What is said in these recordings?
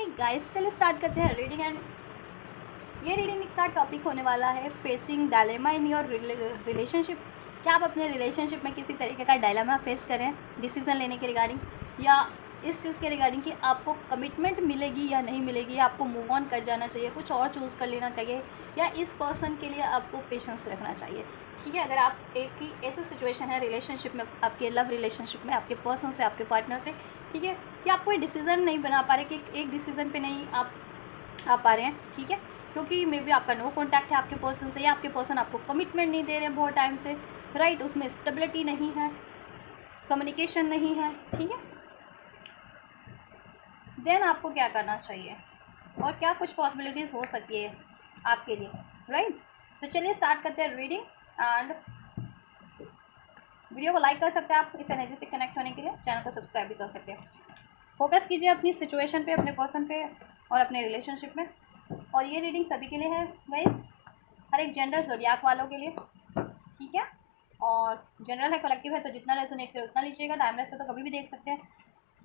Okay guys, चलिए start करते हैं रीडिंग। एंड ये रीडिंग का टॉपिक होने वाला है facing dilemma in your relationship. क्या आप अपने रिलेशनशिप में किसी तरीके का डायलेमा फेस करें डिसीजन लेने के रिगार्डिंग, या इस चीज़ के रिगार्डिंग कि आपको कमिटमेंट मिलेगी या नहीं मिलेगी, या आपको मूव ऑन कर जाना चाहिए, कुछ और चूज़ कर लेना चाहिए, या इस पर्सन के लिए आपको पेशेंस रखना चाहिए। ठीक है, अगर आप एक ही ऐसी सिचुएशन है रिलेशनशिप में, आपके लव रिलेशनशिप में, आपके पर्सन से, आपके पार्टनर से, ठीक है, कि आप कोई डिसीज़न नहीं बना पा रहे, कि एक डिसीज़न पे नहीं आप आ पा रहे हैं, ठीक है, क्योंकि मे बी आपका नो कॉन्टैक्ट है आपके पर्सन से, या आपके पर्सन आपको कमिटमेंट नहीं दे रहे हैं बहुत टाइम से, राइट, उसमें स्टेबिलिटी नहीं है, कम्युनिकेशन नहीं है, ठीक है। देन आपको क्या करना चाहिए और क्या कुछ पॉसिबिलिटीज़ हो सकती है आपके लिए, राइट। तो चलिए स्टार्ट करते हैं रीडिंग। एंड वीडियो को लाइक कर सकते हैं आप इस एनर्जी से कनेक्ट होने के लिए, चैनल को सब्सक्राइब भी कर सकते हैं। फोकस कीजिए अपनी सिचुएशन पे, अपने पर्सन पे और अपने रिलेशनशिप में। और ये रीडिंग सभी के लिए है गाइस, हर एक जेंडर ज़ोडियाक वालों के लिए, ठीक है। और जनरल है, कलेक्टिव है, तो जितना रेजोनेट करे उतना लीजिएगा। टाइमलेस है तो कभी भी देख सकते हैं।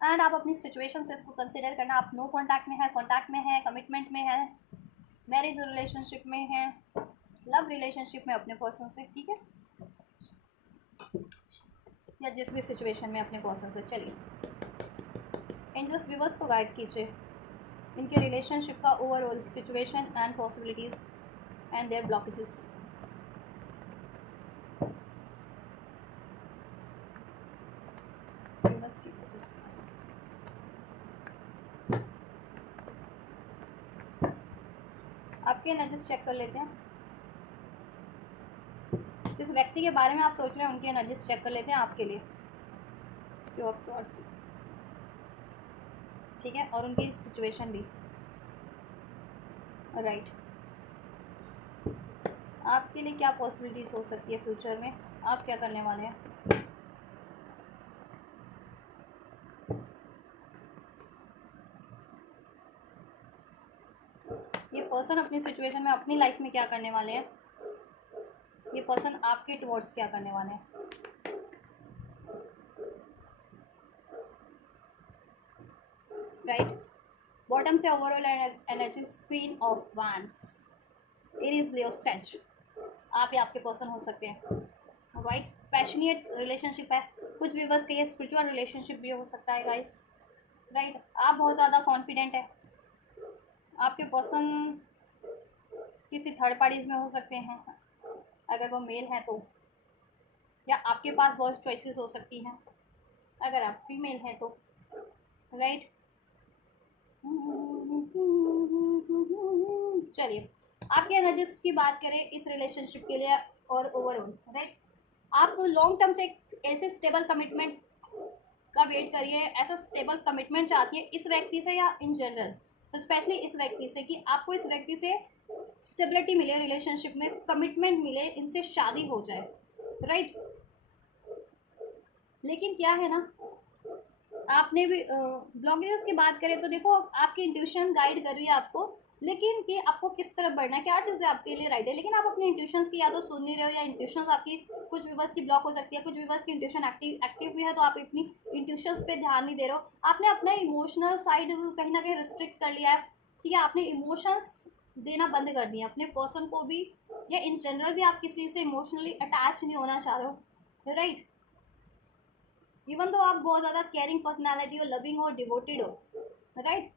एंड आप अपनी सिचुएशन से इसको कंसिडर करना, आप नो कॉन्टैक्ट में है, कॉन्टैक्ट में है, कमिटमेंट में है, मैरिज रिलेशनशिप में है, लव रिलेशनशिप में अपने पर्सन से, ठीक है, या जिस भी सिचुएशन में अपने पर्सन से। चलिए एंजल्स व्यूवर्स को गाइड कीजिए इनके रिलेशनशिप का overall situation and possibilities and their blockages. आपके एनर्जीज चेक कर लेते हैं। जिस व्यक्ति के बारे में आप सोच रहे हैं उनकी एनर्जीज चेक कर लेते हैं आपके लिए, टू ऑफ स्वॉर्ड्स, ठीक है, और उनकी सिचुएशन भी, राइट। आपके लिए क्या पॉसिबिलिटीज़ हो सकती है फ्यूचर में, आप क्या करने वाले हैं। ये पर्सन अपनी सिचुएशन में, अपनी लाइफ में क्या करने वाले हैं, ये पर्सन आपके टुवर्ड्स क्या करने वाले हैं। राइट, बॉटम से overall energy, queen of wands, Aries, Leo, says, आप या आपके पर्सन हो सकते हैं, राइट। पैशनेट रिलेशनशिप है, कुछ व्यूवर्स के ये स्पिरिचुअल रिलेशनशिप भी हो सकता है गाइस, राइट। आप बहुत ज़्यादा कॉन्फिडेंट है, आपके पर्सन किसी थर्ड पार्टीज में हो सकते हैं अगर वो मेल हैं तो, या आपके पास बहुत चॉइसेस हो सकती हैं अगर आप फीमेल हैं तो, राइट। चलिए आपकी एनर्जीज की बात करें इस रिलेशनशिप के लिए और ओवरऑल, राइट। आप लॉन्ग टर्म से एक ऐसे स्टेबल कमिटमेंट का वेट करिए, ऐसा स्टेबल कमिटमेंट चाहती है इस व्यक्ति से, या इन जनरल, तो स्पेशली इस व्यक्ति से, कि आपको इस व्यक्ति से स्टेबिलिटी मिले, रिलेशनशिप में कमिटमेंट मिले, इनसे शादी हो जाए, राइट। लेकिन क्या है ना, आपने भी ब्लॉकेजेस की बात करें तो देखो, आपकी इंट्यूशन गाइड कर रही है आपको, लेकिन कि आपको किस तरफ बढ़ना है, क्या चीज़ें आपके लिए राइट है, लेकिन आप अपनी इंट्यूशंस की या तो सुन नहीं रहे हो, या इंट्यूशंस आपकी, कुछ व्यूवर्स की ब्लॉक हो सकती है, कुछ व्यूवर्स की इंट्यूशन एक्टिव भी है, तो आप अपनी इंट्यूशंस पे ध्यान नहीं दे रहे हो, आपने अपना इमोशनल साइड कहीं ना कहीं रिस्ट्रिक्ट कर लिया है, ठीक है। आपने इमोशंस देना बंद कर दिया अपने पर्सन को भी, या इन जनरल भी आप किसी से इमोशनली अटैच नहीं होना चाह रहे हो, राइट। इवन तो आप बहुत ज़्यादा केयरिंग पर्सनालिटी हो, लविंग हो, डिवोटेड हो, राइट।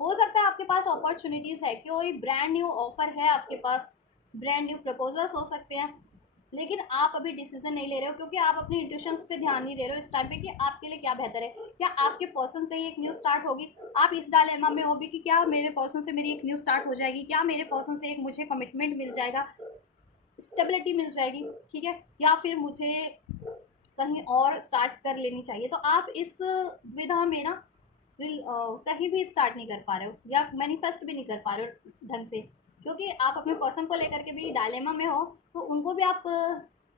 हो सकता है आपके पास अपॉर्चुनिटीज़ है, कोई ब्रांड न्यू ऑफर है आपके पास, ब्रांड न्यू प्रपोजल्स हो सकते हैं, लेकिन आप अभी डिसीजन नहीं ले रहे हो, क्योंकि आप अपनी इंट्यूशंस पे ध्यान नहीं दे रहे हो इस टाइम पे, कि आपके लिए क्या बेहतर है। क्या आपके पर्सन से ही एक न्यू स्टार्ट होगी, आप इस डायलेमा में हो भी कि क्या मेरे पर्सन से मेरी एक न्यू स्टार्ट हो जाएगी, क्या मेरे पर्सन से एक मुझे कमिटमेंट मिल जाएगा, स्टेबिलिटी मिल जाएगी, ठीक है, या फिर मुझे कहीं और स्टार्ट कर लेनी चाहिए। तो आप इस द्विधा में ना कहीं भी स्टार्ट नहीं कर पा रहे हो, या मैनिफेस्ट भी नहीं कर पा रहे हो ढंग से, क्योंकि आप अपने पर्सन को लेकर के भी डायलेमा में हो, तो उनको भी आप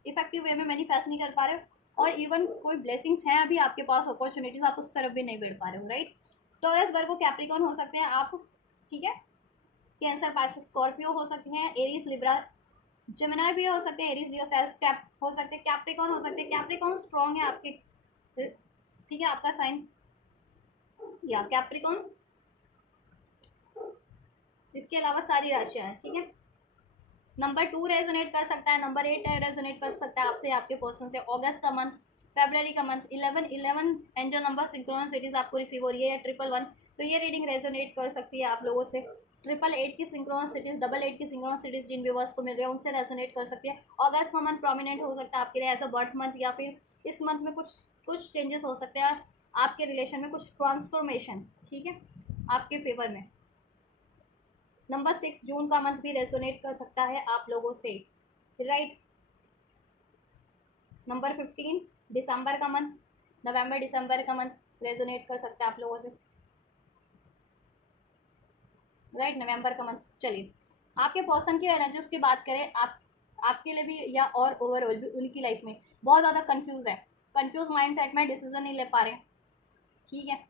इफेक्टिव वे में मैनिफेस्ट नहीं कर पा रहे हो, और इवन कोई ब्लेसिंग्स हैं अभी आपके पास, अपॉर्चुनिटीज, आप उस तरफ भी नहीं बढ़ पा रहे हो, राइट। टॉरस, वर्गो, कैप्रिकॉर्न हो सकते हैं आप, ठीक है। कैंसर, पाइसेस, स्कॉर्पियो हो सकते हैं, एरीज, लिब्रा, जेमिनी भी हो सकते हैं, एरीज, लियो, सेल्स, कैप हो सकते हैं, कैप्रिकॉर्न हो सकते हैं। कैप्रिकॉर्न स्ट्रॉन्ग है आपके, ठीक है, आपका साइन, या कैप्रिकॉर्न इसके अलावा सारी राशियाँ हैं, ठीक है। नंबर 2 रेजोनेट कर सकता है, नंबर 8 रेजोनेट कर सकता है आपसे, आपके पर्सन से। अगस्त का मंथ, फरवरी का मंथ, 11 एंजल नंबर सिंक्रोनिसिटीज आपको रिसीव हो रही है, या 111, तो ये रीडिंग रेजोनेट कर सकती है आप लोगों से। 888 की सिंक्रोनिसिटीज, 88 की सिंक्रोनिसिटीज जिन व्यूवर्स को मिल रही है उनसे रेजोनेट कर सकती है। अगस्त का मंथ प्रोमिनेंट हो सकता है आपके लिए एज अ बर्थ मंथ, या फिर इस मंथ में कुछ कुछ चेंजेस हो सकते हैं आपके रिलेशन में, कुछ ट्रांसफॉर्मेशन, ठीक है, आपके फेवर में। नंबर 6 जून का मंथ भी रेजोनेट कर सकता है आप लोगों से, राइट। नंबर 15 दिसंबर का मंथ, नवंबर दिसंबर का मंथ रेजोनेट कर सकता है आप लोगों से, राइट, नवंबर का मंथ। चलिए, आपके पर्सन की एनर्जीज की बात करें, आपके लिए भी या और ओवरऑल भी उनकी लाइफ में बहुत ज़्यादा कंफ्यूज है, कंफ्यूज माइंड सेट में, डिसीजन नहीं ले पा रहे, ठीक है,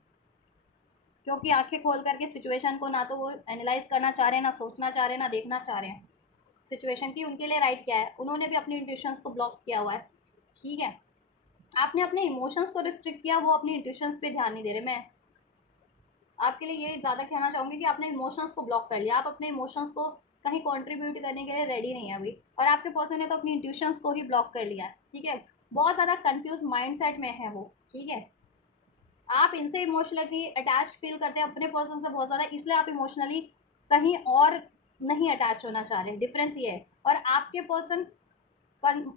क्योंकि आंखें खोल करके सिचुएशन को ना तो वो एनालाइज करना चाह रहे हैं, ना सोचना चाह रहे हैं, ना देखना चाह रहे हैं सिचुएशन की उनके लिए राइट क्या है। उन्होंने भी अपनी इंट्यूशंस को ब्लॉक किया हुआ है, ठीक है। आपने अपने इमोशंस को रिस्ट्रिक्ट किया, वो अपनी इंट्यूशंस पे ध्यान नहीं दे रहे। मैं आपके लिए ये ज़्यादा कहना चाहूँगी कि आपने इमोशंस को ब्लॉक कर लिया, आप अपने इमोशंस को कहीं कंट्रीब्यूट करने के लिए रेडी नहीं है अभी, और आपके पर्सन ने तो अपनी इंट्यूशंस को ही ब्लॉक कर लिया है, ठीक है। बहुत ज़्यादा कंफ्यूज माइंडसेट में है वो, ठीक है। आप इनसे इमोशनली अटैच फील करते हैं अपने पर्सन से बहुत ज़्यादा, इसलिए आप इमोशनली कहीं और नहीं अटैच होना चाह रहे, डिफरेंस ये है। और आपके पर्सन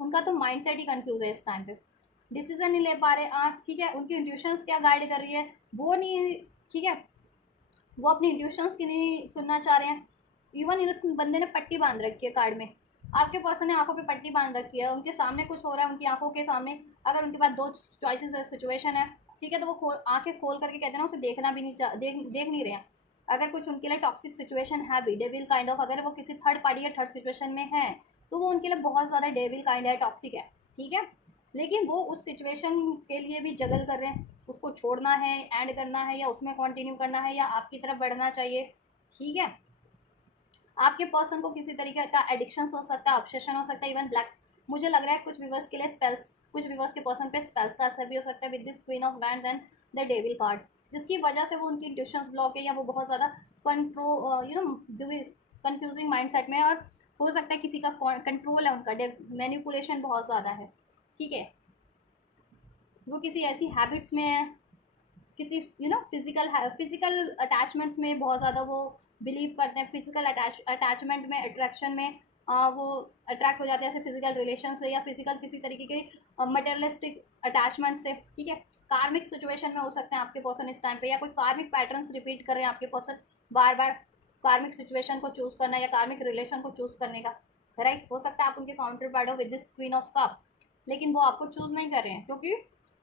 उनका तो माइंडसेट ही कंफ्यूज है इस टाइम पे, डिसीजन नहीं ले पा रहे आप, ठीक है। उनकी इंट्यूशंस क्या गाइड कर रही है वो नहीं, ठीक है, वो अपनी इंट्यूशंस की नहीं सुनना चाह रहे हैं। इवन इस बंदे ने पट्टी बांध रखी है कार्ड में, आपके पर्सन ने आंखों पे पट्टी बांध रखी है, उनके सामने कुछ हो रहा है, उनकी आंखों के सामने अगर उनके पास दो चॉइसेस है, सिचुएशन है, ठीक है, तो वो आंखें खोल करके कहते हैं ना, उसे देखना भी नहीं देख नहीं रहे हैं। अगर कुछ उनके लिए टॉक्सिक सिचुएशन है भी, डेविल काइंड ऑफ, अगर वो किसी थर्ड पार्टी या थर्ड सिचुएशन में है, तो वो उनके लिए बहुत ज़्यादा डेविल काइंड है, टॉक्सिक है, ठीक है। लेकिन वो उस सिचुएशन के लिए भी जगल कर रहे हैं, उसको छोड़ना है, एंड करना है, या उसमें कंटिन्यू करना है, या आपकी तरफ बढ़ना चाहिए, ठीक है। आपके पर्सन को किसी तरीके का एडिक्शन हो सकता है, ऑब्सेशन हो सकता है, इवन ब्लैक, मुझे लग रहा है कुछ व्यूवर्स के लिए स्पेल्स, कुछ व्यूवर्स के पर्सन पे स्पेल्स का असर भी हो सकता है with this queen of wands and the devil card, जिसकी वजह से वो उनकी इंट्यूशंस ब्लॉक है, या वो बहुत ज़्यादा कंट्रोल कंफ्यूजिंग माइंडसेट में है, और हो सकता है किसी का कंट्रोल है उनका, मैनिपुलेशन बहुत ज़्यादा है, ठीक है। वो किसी ऐसी हैबिट्स में है, किसी फिजिकल अटैचमेंट्स में बहुत ज़्यादा वो बिलीव करते हैं, फिजिकल अटैचमेंट में, अट्रैक्शन में वो अट्रैक्ट हो जाते हैं ऐसे फिजिकल रिलेशन से, या फिजिकल किसी तरीके के मटेरियलिस्टिक अटैचमेंट से, ठीक है। कार्मिक सिचुएशन में हो सकते हैं आपके पर्सन इस टाइम पे, या कोई कार्मिक पैटर्न्स रिपीट कर रहे हैं आपके पर्सन, बार बार कार्मिक सिचुएशन को चूज करना या कार्मिक रिलेशन को चूज करने का, राइट। हो सकता है आप उनके काउंटर पार्ट हो with this queen of cup, लेकिन वो आपको चूज नहीं कर रहे हैं, क्योंकि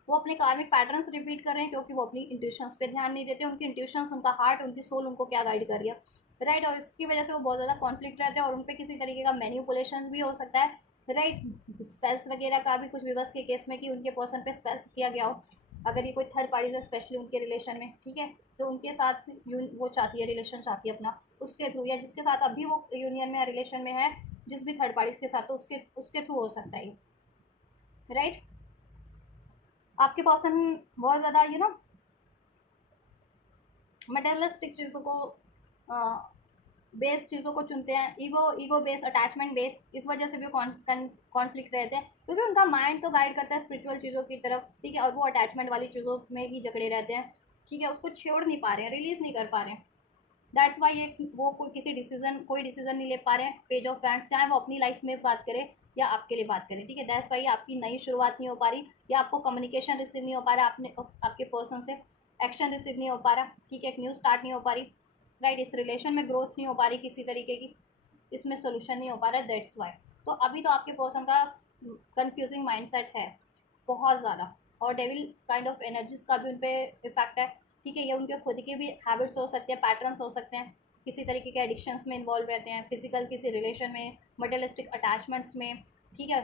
वो अपने कार्मिक पैटर्न्स रिपीट कर रहे हैं, क्योंकि वो अपनी इंट्यूशंस पे ध्यान नहीं देते, उनकी इंट्यूशंस, उनका हार्ट, उनकी सोल उनको क्या गाइड कर रही है, राइट। और इसकी वजह से वो बहुत ज़्यादा कॉन्फ्लिक्ट रहते हैं, और उन पर किसी तरीके का मैनिपुलेशन भी हो सकता है, राइट। स्पेल्स वगैरह का भी कुछ विवश के केस में कि उनके पर्सन पे स्पेल्स किया गया हो, अगर ये कोई थर्ड पार्टी है स्पेशली उनके रिलेशन में, ठीक है, तो उनके साथ वो चाहती है, रिलेशन चाहती है अपना, उसके थ्रू, या जिसके साथ अभी वो यूनियन में है, रिलेशन में है, जिस भी थर्ड पार्टी के साथ, तो उसके थ्रू हो सकता है, राइट। आपके पर्सन बहुत ज़्यादा मटेरियलिस्टिक चीज़ों को बेस चीज़ों को चुनते हैं, ईगो बेस, अटैचमेंट बेस, इस वजह से भी कॉन्फ्लिक्ट रहते हैं, क्योंकि उनका माइंड तो गाइड करता है स्पिरिचुअल चीज़ों की तरफ, ठीक है, और वो अटैचमेंट वाली चीज़ों में ही जकड़े रहते हैं, ठीक है, उसको छोड़ नहीं पा रहे हैं, रिलीज़ नहीं कर पा रहे हैं। दैट्स वाई ये वो कोई डिसीजन नहीं ले पा रहे हैं। पेज ऑफ वैंड्स, चाहे वो अपनी लाइफ में बात करें या आपके लिए बात करें, ठीक है, दैट्स वाई आपकी नई शुरुआत नहीं हो पा रही, या आपको कम्युनिकेशन रिसीव नहीं हो पा रहा, आपके पर्सन से एक्शन रिसीव नहीं हो पा रहा, ठीक है, एक न्यूज़ स्टार्ट नहीं हो पा रही, राइट। इस रिलेशन में ग्रोथ नहीं हो पा रही किसी तरीके की, इसमें सोल्यूशन नहीं हो पा रहा है, दैट्स वाई। तो अभी तो आपके पर्सन का कंफ्यूजिंग माइंडसेट है बहुत ज़्यादा, और डेविल काइंड ऑफ एनर्जीज का भी उन पर इफेक्ट है, ठीक है। ये उनके खुद के भी हैबिट्स हो सकते हैं, पैटर्न्स हो सकते हैं, किसी तरीके के एडिक्शंस में इन्वॉल्व रहते हैं, फिजिकल किसी रिलेशन में, मटेरियलिस्टिक अटैचमेंट्स में, ठीक है,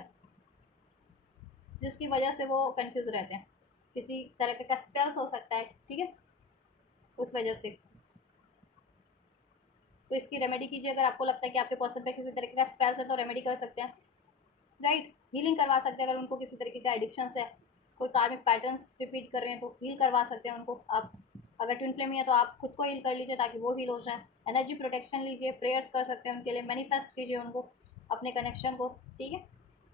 जिसकी वजह से वो कंफ्यूज रहते हैं, किसी तरह का स्पेल्स हो सकता है, ठीक है, उस वजह से। तो इसकी रेमेडी कीजिए, अगर आपको लगता है कि आपके पर्सन पे किसी तरीके का स्पेल्स है तो रेमेडी कर सकते हैं, राइट। हीलिंग करवा सकते हैं अगर उनको किसी तरीके का एडिक्शंस है, कोई कार्मिक पैटर्न्स रिपीट कर रहे हैं तो हील करवा सकते हैं उनको आप। अगर ट्विन फ्लेम है तो आप खुद को हील कर लीजिए ताकि वो हील हो जाए। एनर्जी प्रोटेक्शन लीजिए, प्रेयर्स कर सकते हैं उनके लिए, मैनिफेस्ट कीजिए उनको, अपने कनेक्शन को, ठीक है।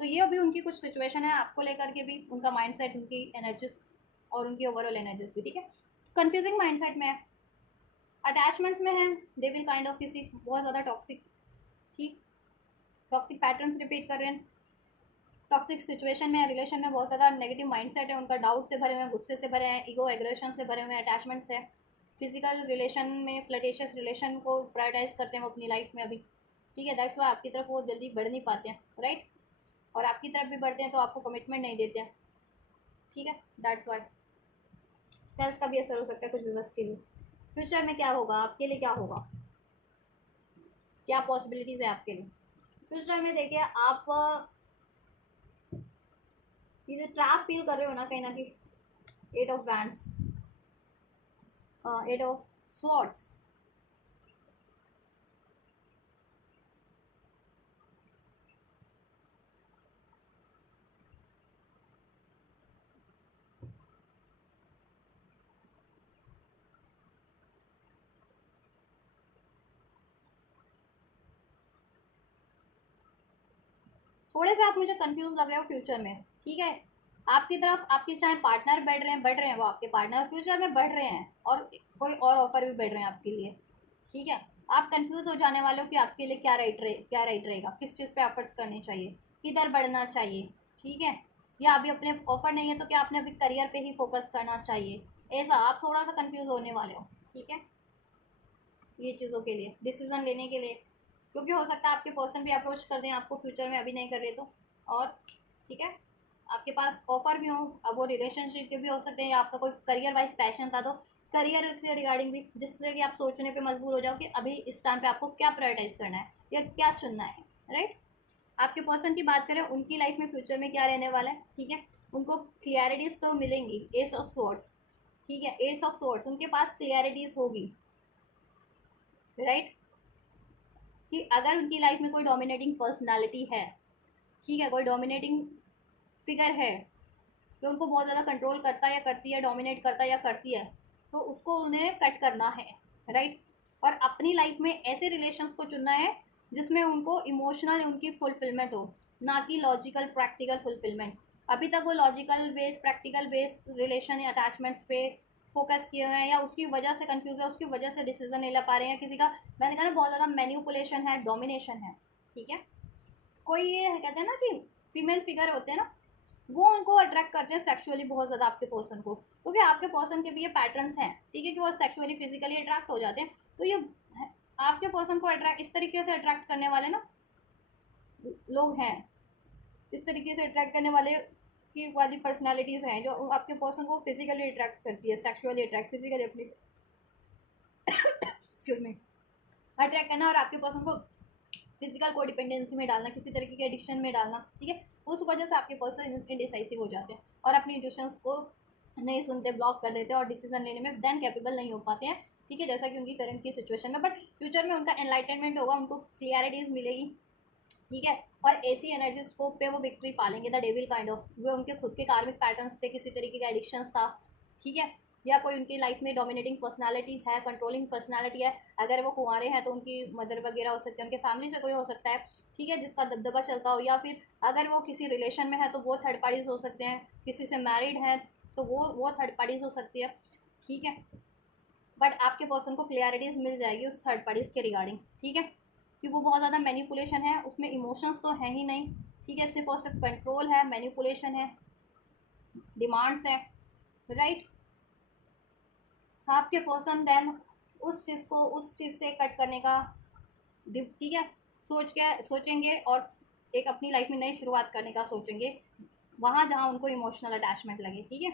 तो ये अभी उनकी कुछ सिचुएशन है आपको लेकर के भी, उनका माइंडसेट, उनकी एनर्जीज और उनकी ओवरऑल एनर्जीज भी, ठीक है। कंफ्यूजिंग माइंडसेट में है, अटैचमेंट्स में है, दे विल काइंड ऑफ किसी बहुत ज़्यादा टॉक्सिक, ठीक, टॉक्सिक पैटर्न्स रिपीट कर रहे हैं, टॉक्सिक सिचुएशन में, रिलेशन में बहुत ज़्यादा नेगेटिव माइंडसेट है उनका, डाउट से भरे हुए हैं, गुस्से से भरे हैं, ईगो एग्रेशन से भरे हुए हैं, अटैचमेंट्स है, फिजिकल रिलेशन में फ्लर्टेशियस रिलेशन को प्रायोरिटाइज करते हैं वो अपनी लाइफ में अभी, ठीक है। दैट्स वाई आपकी तरफ वो जल्दी बढ़ नहीं पाते हैं, राइट। और आपकी तरफ भी बढ़ते हैं तो आपको कमिटमेंट नहीं देते हैं, ठीक है। दैट्स वाई स्पेल्स का भी असर हो सकता है कुछ व्यूअर्स के लिए। फ्यूचर में क्या होगा आपके लिए, क्या होगा, क्या पॉसिबिलिटीज़ है आपके लिए फ्यूचर में। देखिए आप ये जो ट्रैप फील कर रहे हो ना कहीं, 8 ऑफ वैंड्स, 8 ऑफ स्वॉर्ड्स, थोड़े से आप मुझे कंफ्यूज लग रहे हो फ्यूचर में, ठीक है। आपकी तरफ आपके चाहे पार्टनर बढ़ रहे हैं वो आपके पार्टनर फ्यूचर में बढ़ रहे हैं, और कोई और ऑफर भी बढ़ रहे हैं आपके लिए, ठीक है। आप कंफ्यूज हो जाने वाले हो कि आपके लिए क्या राइट रहेगा, किस चीज़ पे एफर्ट्स करने चाहिए, किधर बढ़ना चाहिए, ठीक है। या अभी अपने ऑफर नहीं है तो क्या आपने अभी करियर पे ही फोकस करना चाहिए, ऐसा आप थोड़ा सा कंफ्यूज होने वाले हो, ठीक है। ये चीज़ों के लिए डिसीजन लेने के लिए, क्योंकि हो सकता है आपके पर्सन भी अप्रोच कर दें आपको फ्यूचर में, अभी नहीं कर रहे तो, और ठीक है आपके पास ऑफर भी हो, अब वो रिलेशनशिप के भी हो सकते हैं, या आपका कोई करियर वाइज पैशन था तो करियर के रिगार्डिंग भी, जिससे कि आप सोचने पे मजबूर हो जाओ कि अभी इस टाइम पे आपको क्या प्रायोरिटाइज करना है या क्या चुनना है, राइट। आपके पर्सन की बात करें, उनकी लाइफ में फ्यूचर में क्या रहने वाला है, ठीक है। उनको क्लियरिटीज तो मिलेंगी, एस ऑफ सोर्स, ठीक है, एस ऑफ सोर्स उनके पास क्लियरिटीज होगी, राइट। कि अगर उनकी लाइफ में कोई डोमिनेटिंग पर्सनालिटी है, ठीक है, कोई डोमिनेटिंग फिगर है जो उनको बहुत ज़्यादा कंट्रोल करता है या करती है, डोमिनेट करता है या करती है, तो उसको उन्हें कट करना है, राइट। और अपनी लाइफ में ऐसे रिलेशंस को चुनना है जिसमें उनको इमोशनल उनकी फुलफिलमेंट हो, ना कि लॉजिकल प्रैक्टिकल फुलफिलमेंट। अभी तक वो logical base practical base relation या अटैचमेंट्स पे फोकस किए हुए हैं, या उसकी वजह से कंफ्यूज है, उसकी वजह से डिसीजन नहीं ले पा रहे हैं, किसी का, मैंने कहा ना, बहुत ज़्यादा मैन्युपुलेशन है, डोमिनेशन है, ठीक है। कोई ये कहते हैं ना कि फीमेल फिगर होते हैं ना, वो उनको अट्रैक्ट करते हैं सेक्सुअली बहुत ज़्यादा आपके पर्सन को, क्योंकि आपके पर्सन के भी ये पैटर्न्स हैं, ठीक है, कि वो सेक्सुअली फिजिकली अट्रैक्ट हो जाते हैं। तो ये आपके पर्सन को अट्रैक्ट इस तरीके से अट्रैक्ट करने वाले ना लोग हैं, इस तरीके से अट्रैक्ट करने वाले की वाली पर्सनालिटीज़ हैं जो आपके पर्सन को फिजिकली अट्रैक्ट करती है, सेक्सुअली अट्रैक्ट, फिजिकली अपनी एक्सक्यूज मी अट्रैक्ट करना, और आपके पर्सन को फिजिकल को डिपेंडेंसी में डालना, किसी तरीके के एडिक्शन में डालना, ठीक है। उस वजह से आपके पर्सन इनडिसाइसिव हो जाते हैं और अपनी इंट्यूशंस को नहीं सुनते, ब्लॉक कर देते हैं, और डिसीजन लेने में देन कैपेबल नहीं हो पाते हैं, ठीक है, जैसा कि उनकी करंट की सिचुएशन में। बट फ्यूचर में उनका एनलाइटनमेंट होगा, उनको क्लियरिटीज मिलेगी, ठीक है। और ऐसी एनर्जी स्कोप पे वो विक्ट्री पालेंगे, द डेविल काइंड ऑफ, वो उनके खुद के कार्मिक पैटर्न्स थे, किसी तरीके का एडिक्शंस था, ठीक है। या कोई उनकी लाइफ में डोमिनेटिंग पर्सनालिटी है, कंट्रोलिंग पर्सनालिटी है, अगर वो कुंवारे हैं तो उनकी मदर वगैरह हो सकते हैं, उनके फैमिली से कोई हो सकता है, ठीक है, जिसका दबदबा चलता हो, या फिर अगर वो किसी रिलेशन में है तो वो थर्ड पार्टीज हो सकते हैं, किसी से मैरिड है तो वो थर्ड पार्टीज हो सकती है, ठीक है। बट आपके पर्सन को क्लियरिटीज मिल जाएगी उस थर्ड पार्टीज के रिगार्डिंग, ठीक है, कि वो बहुत ज़्यादा मैनिपुलेशन है, उसमें इमोशंस तो है ही नहीं, ठीक है, सिर्फ और सिर्फ कंट्रोल है, मैनिपुलेशन है, डिमांड्स है, राइट। आपके पर्सन देन उस चीज़ से कट करने का, ठीक है, सोचेंगे, और एक अपनी लाइफ में नई शुरुआत करने का सोचेंगे, वहाँ जहाँ उनको इमोशनल अटैचमेंट लगे, ठीक है।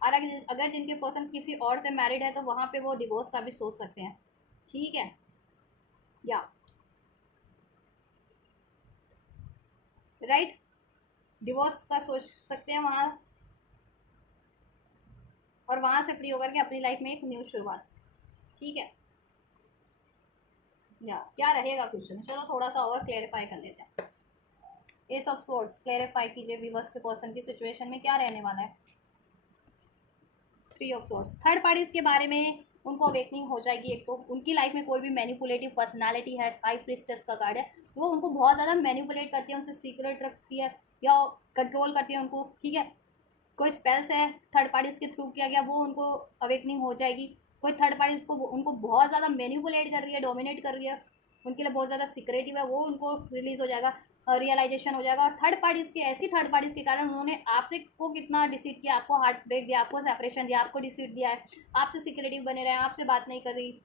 और अगर जिनके पर्सन किसी और से मैरिड है तो वहाँ पे वो डिवोर्स का भी सोच सकते हैं, ठीक है, या राइट, डिवोर्स का सोच सकते हैं वहाँ, और वहाँ से फ्री होकर के अपनी लाइफ में एक न्यू शुरुआत, ठीक है। या क्या रहेगा क्वेश्चन, चलो थोड़ा सा और क्लेरिफाई कर लेते हैं। एस ऑफ सोर्ड्स क्लेरिफाई कीजिए व्यूअर्स के पर्सन की सिचुएशन में क्या रहने वाला है। Three of source, third parties के बारे में उनको अवेकनिंग हो जाएगी। एक तो उनकी लाइफ में कोई भी मैनिपुलेटिव पर्सनालिटी है, हाई प्रीस्टेस का कार्ड है, वो उनको बहुत ज़्यादा मैनिपुलेट करती है, उनसे सीक्रेट रखती है या कंट्रोल करती है उनको, ठीक है। कोई स्पेल्स है थर्ड पार्टीज के थ्रू किया गया, वो उनको अवेकनिंग हो जाएगी। कोई थर्ड पार्टी उसको उनको बहुत ज़्यादा मैनिपुलेट कर रही है, डोमिनेट कर रही है, उनके लिए बहुत ज़्यादा सीक्रेटिव है, वो उनको रिलीज हो जाएगा, रियलाइजेशन हो जाएगा। और थर्ड पार्टीज के ऐसी थर्ड पार्टीज के कारण उन्होंने आपसे को कितना डिसीट किया, आपको हार्ट ब्रेक दिया, आपको सेपरेशन दिया, आपको डिसीट दिया है, आपसे सीक्रेटिव बने रहे, आपसे बात नहीं कर रही,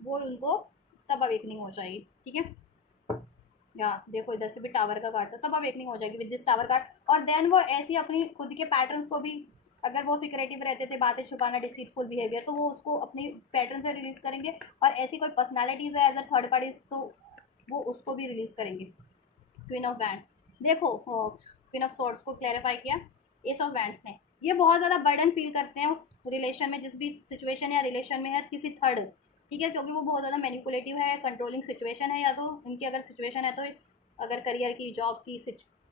वो उनको सब अवेकनिंग हो जाएगी, ठीक है। या देखो इधर से भी टावर का कार्ड था, सब अवेकनिंग हो जाएगी विद दिस टावर कार्ड। और देन वो ऐसी अपनी खुद के पैटर्न्स को भी, अगर वो सिक्रेटिव रहते थे, बातें छुपाना, डिसीटफुल बिहेवियर, तो वो उसको अपनी पैटर्न से रिलीज करेंगे। और ऐसी कोई पर्सनालिटीज है एज अ थर्ड पार्टीज, तो वो उसको भी रिलीज करेंगे। क्वीन ऑफ वैंड्स, देखो क्वीन ऑफ सॉर्ड्स को क्लैरिफाई किया एस ऑफ वैंड्स ने। ये बहुत ज़्यादा बर्डन फील करते हैं उस रिलेशन में, जिस भी सिचुएशन या रिलेशन में है किसी थर्ड, ठीक है, क्योंकि वो बहुत ज़्यादा मैनिपुलेटिव है, कंट्रोलिंग सिचुएशन है, या तो इनकी अगर सिचुएशन है तो अगर करियर की, जॉब की,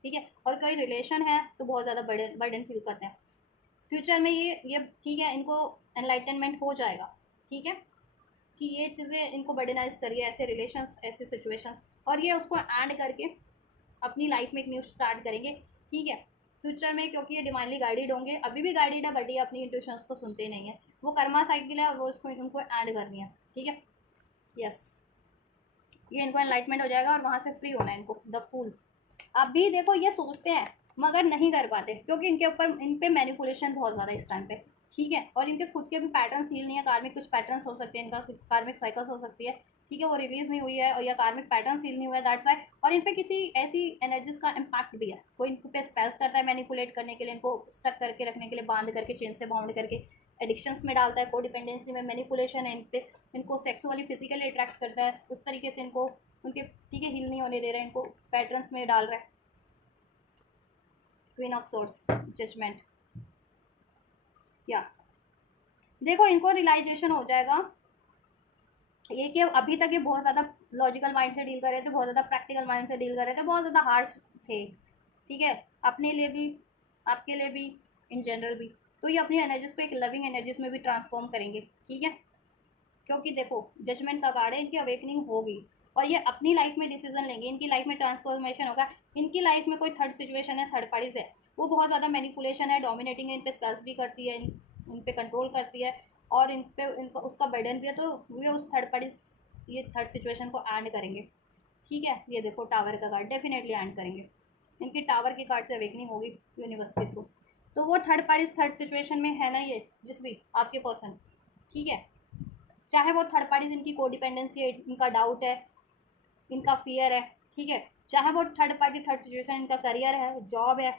ठीक है, और कोई रिलेशन है तो बहुत ज़्यादा बर्डन फील करते हैं। फ्यूचर में ये ठीक है, इनको एनलाइटनमेंट हो जाएगा, ठीक है, कि ये चीज़ें इनको बर्डनाइज करिए, ऐसे रिलेशंस, ऐसे सिचुएशंस, और ये उसको एंड करके अपनी लाइफ में एक न्यू स्टार्ट करेंगे, ठीक है, फ्यूचर में, क्योंकि ये डिवाइनली गाइडेड होंगे, अभी भी गाइडेड है, बट ये अपनी इंट्यूशंस को सुनते नहीं है, वो कर्मा साइकिल है और वो उसको उनको एंड करनी है, ठीक है। यस, ये इनको एनलाइटमेंट हो जाएगा और वहाँ से फ्री होना है इनको, द फूल। आप भी देखो ये सोचते हैं मगर नहीं कर पाते, क्योंकि इनके ऊपर, इन पे मैनिपुलेशन बहुत ज़्यादा इस टाइम पे, ठीक है, और इनके खुद के भी पैटर्न्स हील नहीं है, कार्मिक कुछ पैटर्न्स हो सकते हैं, इनका कार्मिक साइकिल्स हो सकती है, ठीक है, वो रिलीज नहीं हुई है, और या कार्मिक पैटर्न्स हील नहीं हुआ है, दैट्स वाई। और इन पे किसी ऐसी एनर्जीज का इम्पैक्ट भी है, कोई इन पे स्पेल्स करता है मैनिपुलेट करने के लिए, इनको स्टक करके रखने के लिए, बांध करके, चेन से बाउंड करके एडिक्शंस में डालता है, कोडिपेंडेंसी में मैनिपुलेशन है इन पे, इनको सेक्सुअली फिजिकली अट्रैक्ट करता है, उस तरीके से इनको उनके, ठीक है, हील नहीं होने दे रहे हैं, इनको पैटर्न्स में डाल रहा है। क्वीन ऑफ सोर्ड्स, जजमेंट, या देखो इनको रियलाइजेशन हो जाएगा ये कि अभी तक ये बहुत ज़्यादा लॉजिकल माइंड से डील कर रहे थे, बहुत ज़्यादा प्रैक्टिकल माइंड से डील कर रहे थे, बहुत ज़्यादा हार्श थे, ठीक है, अपने लिए भी, आपके लिए भी, इन जनरल भी। तो ये अपनी एनर्जीज को एक लविंग एनर्जीज में भी ट्रांसफॉर्म करेंगे, ठीक है, क्योंकि देखो जजमेंट का कार्ड है, इनकी अवेकनिंग होगी और ये अपनी लाइफ में डिसीजन लेंगे, इनकी लाइफ में ट्रांसफॉर्मेशन होगा। इनकी लाइफ में कोई थर्ड सिचुएशन है, थर्ड पार्टीज है, वो बहुत ज़्यादा मैनिपुलेशन है, डोमिनेटिंग है, इन पे स्पेल्स भी करती है, इन पे कंट्रोल करती है, और इन पे इनका उसका बर्डन भी है, तो ये उस थर्ड पार्टी, ये थर्ड सिचुएशन को एंड करेंगे, ठीक है। ये देखो टावर का कार्ड, डेफिनेटली एंड करेंगे, इनकी टावर की कार्ड से अवेकनिंग होगी यूनिवर्स के थ्रू। तो वो थर्ड पार्टी थर्ड सिचुएशन में है ना, ये जिस भी आपके पर्सन, ठीक है, चाहे वो थर्ड पार्टीज, इनकी कोडिपेंडेंसी है, इनका डाउट है, इनका फियर है, ठीक है, चाहे वो थर्ड पार्टी थर्ड सिचुएशन, इनका करियर है, जॉब है,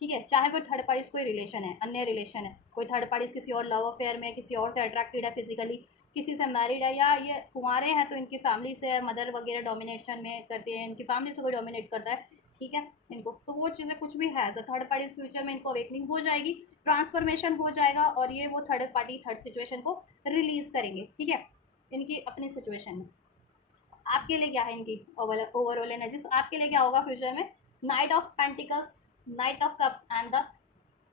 ठीक है, चाहे वो थर्ड पार्टीज कोई रिलेशन है, अन्य रिलेशन है, कोई थर्ड पार्टीज किसी और लव अफेयर में, किसी और से अट्रैक्टेड है फिजिकली, किसी से मैरिड है, या ये कुंवारे हैं तो इनकी फैमिली से, मदर वगैरह डोमिनेशन में करते हैं, इनकी फैमिली से कोई डोमिनेट करता है, ठीक है, इनको तो वो चीज़ें कुछ भी है, थर्ड पार्टी फ्यूचर में इनको अवेकनिंग हो जाएगी, ट्रांसफॉर्मेशन हो जाएगा, और ये वो थर्ड पार्टी थर्ड सिचुएशन को रिलीज करेंगे, ठीक है, इनकी अपनी सिचुएशन में। आपके लिए क्या है इनकी ओवरऑल एनर्जीज, आपके लिए क्या होगा फ्यूचर में? Night of pentacles, night of cups and the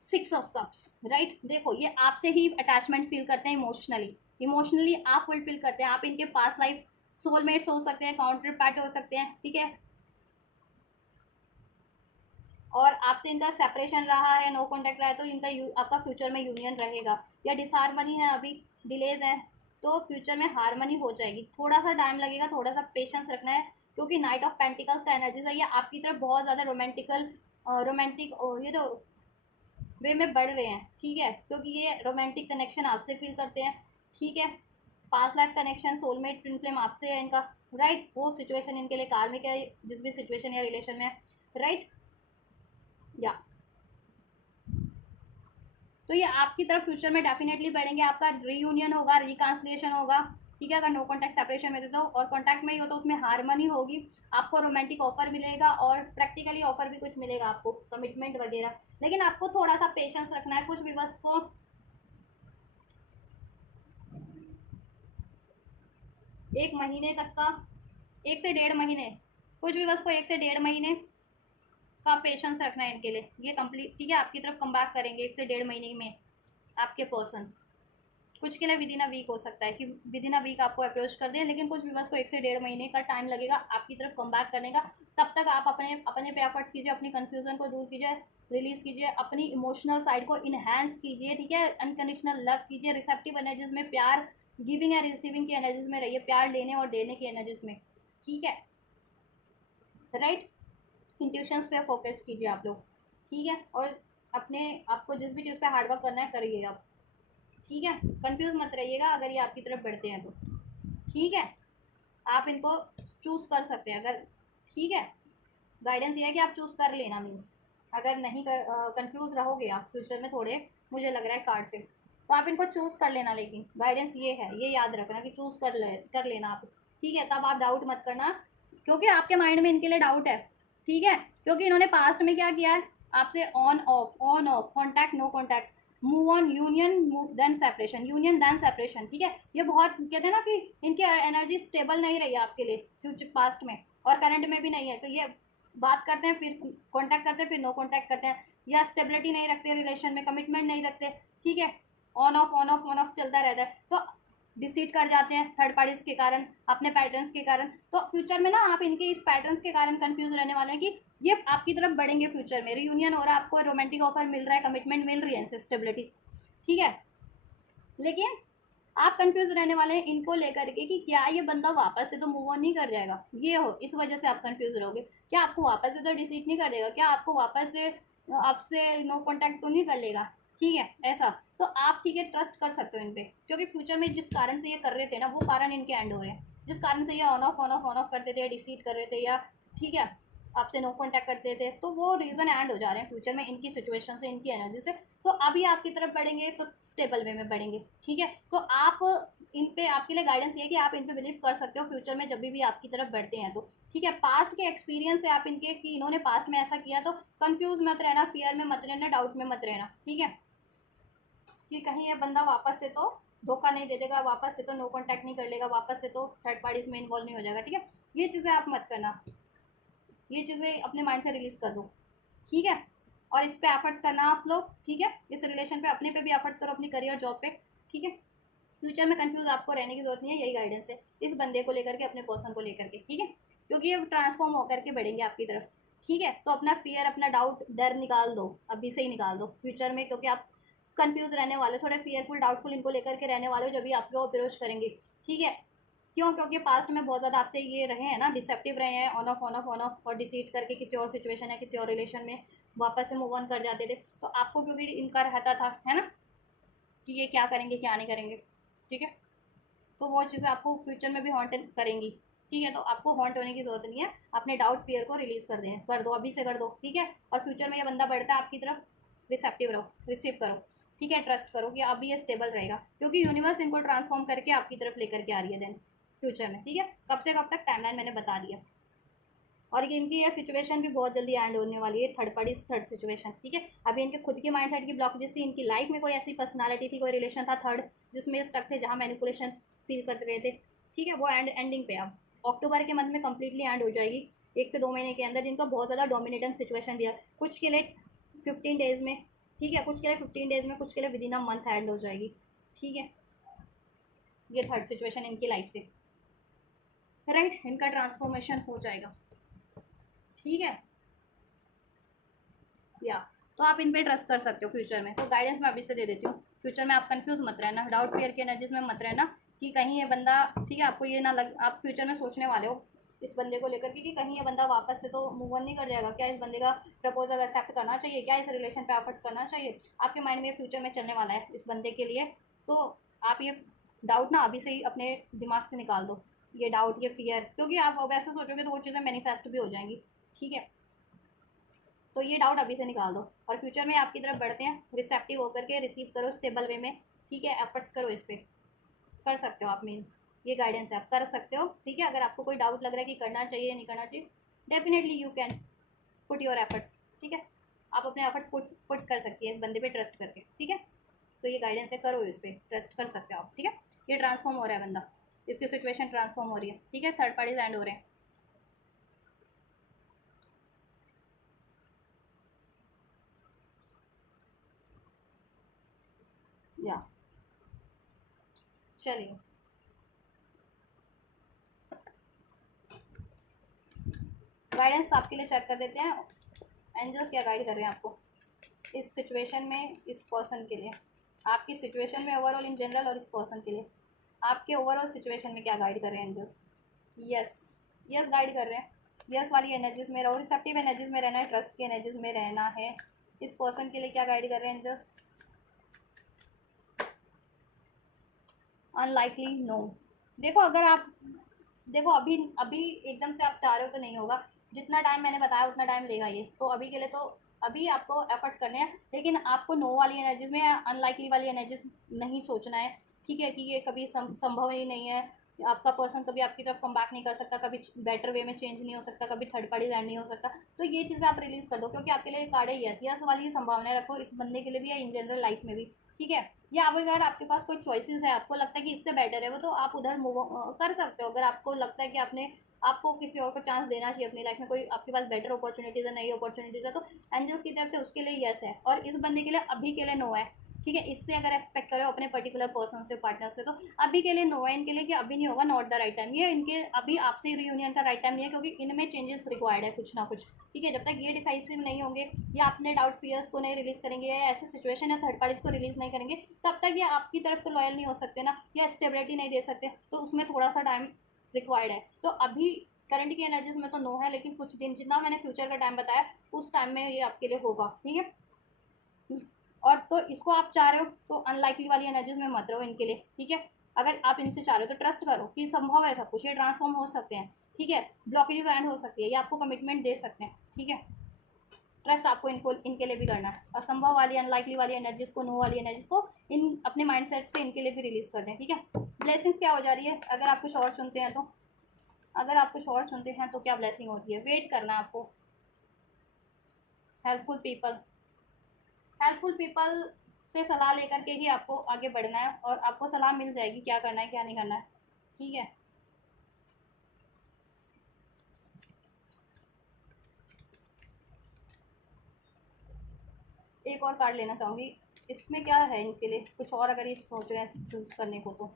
six of cups, right. देखो ये आपसे ही अटैचमेंट फील करते हैं, इमोशनली, इमोशनली आप फुलफिल करते हैं, आप इनके पास लाइफ सोलमेट्स हो सकते हैं, काउंटर पार्ट हो सकते हैं, ठीक है, और आपसे इनका सेपरेशन रहा है, नो कॉन्टैक्ट रहा है, तो इनका आपका फ्यूचर में यूनियन रहेगा, या डिसहार्मनी है, अभी डिलेज है, तो फ्यूचर में हारमनी हो जाएगी, थोड़ा सा टाइम लगेगा, थोड़ा सा पेशेंस रखना है, क्योंकि नाइट ऑफ पेंटिकल्स का एनर्जी है, ये आपकी तरफ बहुत ज़्यादा रोमांटिक ये तो वे में बढ़ रहे हैं, ठीक है, क्योंकि ये रोमांटिक कनेक्शन आपसे फील करते हैं, ठीक है, past life connection, soulmate, twin flame आपसे है इनका, राइट, वो सिचुएशन इनके लिए कार्मिक है, जिस भी सिचुएशन या रिलेशन में है, राइट, या तो ये आपकी तरफ फ्यूचर में डेफिनेटली बढ़ेंगे, आपका रीयूनियन होगा, रिकांसलेशन होगा, ठीक है, अगर नो कॉन्टैक्ट सेपरेशन में देता हो, और कॉन्टैक्ट में ही हो तो उसमें हारमनी होगी, आपको रोमांटिक ऑफर मिलेगा, और प्रैक्टिकली ऑफर भी कुछ मिलेगा आपको, कमिटमेंट वगैरह, लेकिन आपको थोड़ा सा पेशेंस रखना है, कुछ व्यूअर्स को 1 महीने तक का, 1 से 1.5 महीने, कुछ व्यूअर्स को 1 से 1.5 महीने का पेशेंस रखना है इनके लिए, ये कंप्लीट, ठीक है, आपकी तरफ कम बैक करेंगे 1 से 1.5 महीने में आपके पर्सन, कुछ के लिए विद इन अ वीक हो सकता है कि विद इन अ वीक आपको अप्रोच कर दें, लेकिन कुछ व्यूवर्स को 1 से 1.5 महीने का टाइम लगेगा आपकी तरफ कम बैक करने का। तब तक आप अपने अपने पे एफर्ट्स कीजिए, अपनी कन्फ्यूजन को दूर कीजिए, रिलीज कीजिए, अपनी इमोशनल साइड को इन्हेंस कीजिए, ठीक है, अनकंडीशनल लव कीजिए, रिसेप्टिव एनर्जीज में प्यार, गिविंग एंड रिसीविंग की एनर्जीज में रहिए, प्यार लेने और देने की एनर्जीज में, ठीक है, राइट। इंट्यूशंस पे फोकस कीजिए आप लोग, ठीक है, और अपने आपको जिस भी चीज़ पे हार्डवर्क करना है करिए आप, ठीक है, कंफ्यूज मत रहिएगा अगर ये आपकी तरफ बढ़ते हैं तो, ठीक है। आप इनको चूज कर सकते हैं अगर, ठीक है, गाइडेंस ये है कि आप चूज कर लेना, मीन्स अगर नहीं कर कंफ्यूज रहोगे आप फ्यूचर में थोड़े, मुझे लग रहा है कार्ड से, तो आप इनको चूज कर लेना, लेकिन गाइडेंस ये है, ये याद रखना कि चूज कर लेना आप, ठीक है। तब आप डाउट मत करना, क्योंकि आपके माइंड में इनके लिए डाउट है, ठीक है, क्योंकि इन्होंने पास्ट में क्या किया है आपसे, on off contact, no contact, move on, union, move then separation, union then separation, ठीक है। ये बहुत कहते हैं ना कि इनकी एनर्जी स्टेबल नहीं रही है आपके लिए फ्यूचर पास्ट में, और करंट में भी नहीं है, तो ये बात करते हैं फिर कांटेक्ट करते हैं फिर नो कांटेक्ट करते हैं, या स्टेबिलिटी नहीं रखते रिलेशन में, कमिटमेंट नहीं रखते, ठीक है, on off on off on off चलता रहता है, तो डिसीट कर जाते हैं थर्ड पार्टीज के कारण, अपने पैटर्न्स के कारण। तो फ्यूचर में ना आप इनके इस पैटर्न्स के कारण कंफ्यूज रहने वाले हैं कि ये आपकी तरफ बढ़ेंगे फ्यूचर में, रियूनियन हो रहा है, आपको रोमांटिक ऑफर मिल रहा है, कमिटमेंट मिल रही है इनसे, स्टेबिलिटी, ठीक है, लेकिन आप कंफ्यूज रहने वाले हैं इनको लेकर के कि क्या ये बंदा वापस से तो मूव ऑन नहीं कर जाएगा, ये हो इस वजह से आप कंफ्यूज रहोगे, क्या आपको वापस से तो डिसीट नहीं कर देगा, क्या आपको वापस से आपसे नो कांटेक्ट तो नहीं कर लेगा, ठीक है, ऐसा। तो आप ठीक है ट्रस्ट कर सकते हो इन पे, क्योंकि फ्यूचर में जिस कारण से ये कर रहे थे ना वो कारण इनके एंड हो रहे हैं, जिस कारण से ये ऑन ऑफ करते थे, डिसीट कर रहे थे, या ठीक है आपसे नो कांटेक्ट करते थे, तो वो रीज़न एंड हो जा रहे हैं फ्यूचर में इनकी सिचुएशन से, इनकी एनर्जी से। तो अभी आपकी तरफ बढ़ेंगे तो स्टेबल वे में बढ़ेंगे, ठीक है। तो आप इन पे, आपके लिए गाइडेंस ये है कि आप इन पे बिलीव कर सकते हो फ्यूचर में जब भी आपकी तरफ बढ़ते हैं तो, ठीक है। पास्ट के एक्सपीरियंस से आप इनके कि इन्होंने पास्ट में ऐसा किया, तो कंफ्यूज मत रहना, फियर में मत रहना, डाउट में मत रहना, ठीक है, कि कहीं ये बंदा वापस से तो धोखा नहीं दे देगा, वापस से तो नो कॉन्टैक्ट नहीं कर लेगा, वापस से तो थर्ड पार्टीज में इन्वॉल्व नहीं हो जाएगा, ठीक है। ये चीज़ें आप मत करना, ये चीज़ें अपने माइंड से रिलीज कर दो, ठीक है। और इस पे एफर्ट्स करना आप लोग, ठीक है, इस रिलेशन पे, अपने पे भी एफर्ट्स करो, अपनी करियर जॉब पे, ठीक है। फ्यूचर में कंफ्यूज आपको रहने की जरूरत नहीं है, यही गाइडेंस है इस बंदे को लेकर के, अपने पर्सन को लेकर के, ठीक है, क्योंकि ये ट्रांसफॉर्म होकर के बढ़ेंगे आपकी तरफ, ठीक है। तो अपना फियर, अपना डाउट, डर निकाल दो, अभी से ही निकाल दो फ्यूचर में, क्योंकि आप कंफ्यूज रहने वाले, थोड़े फियरफुल डाउटफुल इनको लेकर के रहने वाले हो जब भी आपको अप्रोच करेंगे, ठीक है। क्यों? क्योंकि पास्ट में बहुत ज़्यादा आपसे ये रहे हैं ना, डिसेप्टिव रहे हैं, on off on off on off, और डिसीट करके किसी और सिचुएशन या किसी और रिलेशन में वापस से मूव ऑन कर जाते थे, तो आपको क्योंकि इनका रहता था, है ना, कि ये क्या करेंगे क्या नहीं करेंगे, ठीक है। तो वो चीज़ें आपको फ्यूचर में भी हॉन्ट करेंगी, ठीक है। तो आपको हॉन्ट होने की जरूरत नहीं है, अपने डाउट फियर को रिलीज कर दो, अभी से कर दो, ठीक है। और फ्यूचर में ये बंदा बढ़ता है आपकी तरफ, रिसेप्टिव रहो, रिसीव करो, ठीक है, ट्रस्ट करो कि अभी ये स्टेबल रहेगा, क्योंकि यूनिवर्स इनको ट्रांसफॉर्म करके आपकी तरफ लेकर के आ रही है देन फ्यूचर में, ठीक है। कब से कब तक टाइमलाइन मैंने बता दिया, और ये इनकी ये सिचुएशन भी बहुत जल्दी एंड होने वाली है, थर्ड पार्टी थर्ड सिचुएशन, ठीक है। अभी इनके खुद की माइंड सेट की ब्लॉकेजेस थी, इनकी लाइफ में कोई ऐसी पर्सनालिटी थी, कोई रिलेशन था थर्ड जिसमें स्टक थे, जहाँ मैनिपुलेशन फील करते रहे थे, ठीक है, वो एंडिंग पे अब अक्टूबर के मंथ में कम्प्लीटली एंड हो जाएगी, 1 से 2 महीने के अंदर, जिनका बहुत ज़्यादा डोमिनेटेंट सिचुएशन भी है, कुछ के लिए 15 डेज में, ठीक है, कुछ के लिए 15 डेज में, कुछ के लिए with in a month and हो जाएगी, ठीक है। ये थर्ड सिचुएशन इनकी लाइफ से, राइट, इनका ट्रांसफॉर्मेशन हो जाएगा, ठीक है, या तो आप इन पे ट्रस्ट कर सकते हो फ्यूचर में। तो गाइडेंस मैं अभी से दे देती हूँ, फ्यूचर में आप कंफ्यूज मत रहना, डाउट फियर की एनर्जीज में मत रहना, कि कहीं ये बंदा, ठीक है, आपको ये ना लग, आप फ्यूचर में सोचने वाले हो इस बंदे को लेकर के कि कहीं ये बंदा वापस से तो मूव ऑन नहीं कर जाएगा, क्या इस बंदे का प्रपोजल एक्सेप्ट करना चाहिए, क्या इस रिलेशन पे एफर्ट्स करना चाहिए, आपके माइंड में ये फ्यूचर में चलने वाला है इस बंदे के लिए। तो आप ये डाउट ना अभी से ही अपने दिमाग से निकाल दो, ये डाउट, ये फियर, क्योंकि आप वैसे सोचोगे तो वो चीज़ें मैनिफेस्ट भी हो जाएंगी, ठीक है। तो ये डाउट अभी से निकाल दो, और फ्यूचर में आपकी तरफ बढ़ते हैं, रिसेप्टिव होकर के रिसीव करो स्टेबल वे में, ठीक है, एफर्ट्स करो इस पर, कर सकते हो आप, मीन्स ये गाइडेंस है, आप कर सकते हो, ठीक है। अगर आपको कोई डाउट लग रहा है कि करना चाहिए नहीं करना चाहिए, definitely you can put your efforts, ठीक है, आप अपने एफर्ट्स पुट कर सकती है इस बंदे पे ट्रस्ट करके, ठीक है। तो ये गाइडेंस है, करो इस पर ट्रस्ट कर सकते हो आप, ठीक है। ये ट्रांसफॉर्म हो रहा है बंदा, इसकी सिचुएशन ट्रांसफॉर्म हो रही है, ठीक है, थर्ड पार्टी लैंड हो रहे हैं, या चलिए, गाइडेंस आपके लिए चेक कर देते हैं, एंजल्स क्या गाइड कर रहे हैं आपको इस सिचुएशन में, इस पर्सन के लिए, आपकी सिचुएशन में ओवरऑल इन जनरल, और इस पर्सन के लिए आपके ओवरऑल सिचुएशन में क्या गाइड कर रहे हैं एंजल्स। यस, यस गाइड कर रहे हैं, यस वाली एनर्जीज में रहो, रिसेप्टिव एनर्जीज में रहना है, ट्रस्ट की एनर्जीज में रहना है। इस पर्सन के लिए क्या गाइड कर रहे हैं एंजल्स। Unlikely no. देखो अगर आप, देखो अभी अभी एकदम से आप चाह रहे हो तो नहीं होगा, जितना टाइम मैंने बताया उतना टाइम लेगा ये, तो अभी के लिए तो अभी आपको एफर्ट्स करने हैं, लेकिन आपको नो वाली एनर्जीज में, अनलाइकली वाली एनर्जीज नहीं सोचना है, ठीक है, कि ये कभी संभव ही नहीं है, आपका पर्सन कभी आपकी तरफ कम बैक नहीं कर सकता, कभी बेटर वे में चेंज नहीं हो सकता, कभी थर्ड पार्टी लैंड नहीं हो सकता, तो ये चीज़ें आप रिलीज कर दो, क्योंकि आपके लिए कार्ड है यस, यस वाली संभावना रखो इस बंदे के लिए भी या इन जनरल लाइफ में भी, ठीक है। या अब अगर आपके पास कोई चॉइसेस है, आपको लगता है कि इससे बेटर है वो, तो आप उधर मूव कर सकते हो, अगर आपको लगता है कि आपको किसी और को चांस देना चाहिए अपनी लाइफ में, कोई आपके पास बेटर अपॉर्चुनिटीज़ है, नई अपॉर्चुनिटीज़ है, तो एंजल्स की तरफ से उसके लिए यस है, और इस बंदे के लिए अभी के लिए नो है, ठीक है। इससे अगर एक्सपेक्ट करो अपने पर्टिकुलर पर्सन से, पार्टनर से, तो अभी के लिए नो है इनके लिए, कि अभी नहीं होगा, नॉट द राइट टाइम, ये इनके अभी आपसे रियूनियन का राइट टाइम नहीं है, क्योंकि इनमें चेंजेस रिक्वायर्ड है कुछ ना कुछ, ठीक है। जब तक ये डिसाइसिव नहीं होंगे, या अपने डाउट फियर्स को नहीं रिलीज करेंगे, या ऐसे सिचुएशन या थर्ड पार्टीज को रिलीज नहीं करेंगे, तब तक ये आपकी तरफ तो लॉयल नहीं हो सकते ना, या स्टेबिलिटी नहीं दे सकते, तो उसमें थोड़ा सा टाइम रिक्वायर्ड है। तो अभी करंट की एनर्जीज में तो नो है, लेकिन कुछ दिन जितना मैंने फ्यूचर का टाइम बताया उस टाइम में ये आपके लिए होगा, ठीक है। और तो इसको आप चाह रहे हो तो अनलाइकली वाली एनर्जीज में मत रहो इनके लिए, ठीक है। अगर आप इनसे चाह रहे हो तो ट्रस्ट करो कि संभव है सब कुछ, ये ट्रांसफॉर्म हो सकते हैं, ठीक है, ब्लॉकेजेस एंड हो सकती है, ये आपको कमिटमेंट दे सकते हैं, ठीक है। ट्रस्ट आपको इनको इनके लिए भी करना है, असंभव वाली अनलाइकली वाली एनर्जीज को, नो वाली एनर्जीज को इन अपने माइंडसेट से इनके लिए भी रिलीज कर दें, ठीक है। ब्लेसिंग क्या हो जा रही है, अगर आप कुछ और चुनते हैं तो, अगर आप कुछ और चुनते हैं तो क्या ब्लेसिंग होती है, वेट करना है आपको। हेल्पफुल पीपल, हेल्पफुल पीपल से सलाह लेकर के ही आपको आगे बढ़ना है, और आपको सलाह मिल जाएगी क्या करना है क्या नहीं करना है, ठीक है। एक और कार्ड लेना चाहूँगी, इसमें क्या है इनके लिए कुछ और, अगर ये सोच रहे हैं चूज करने को तो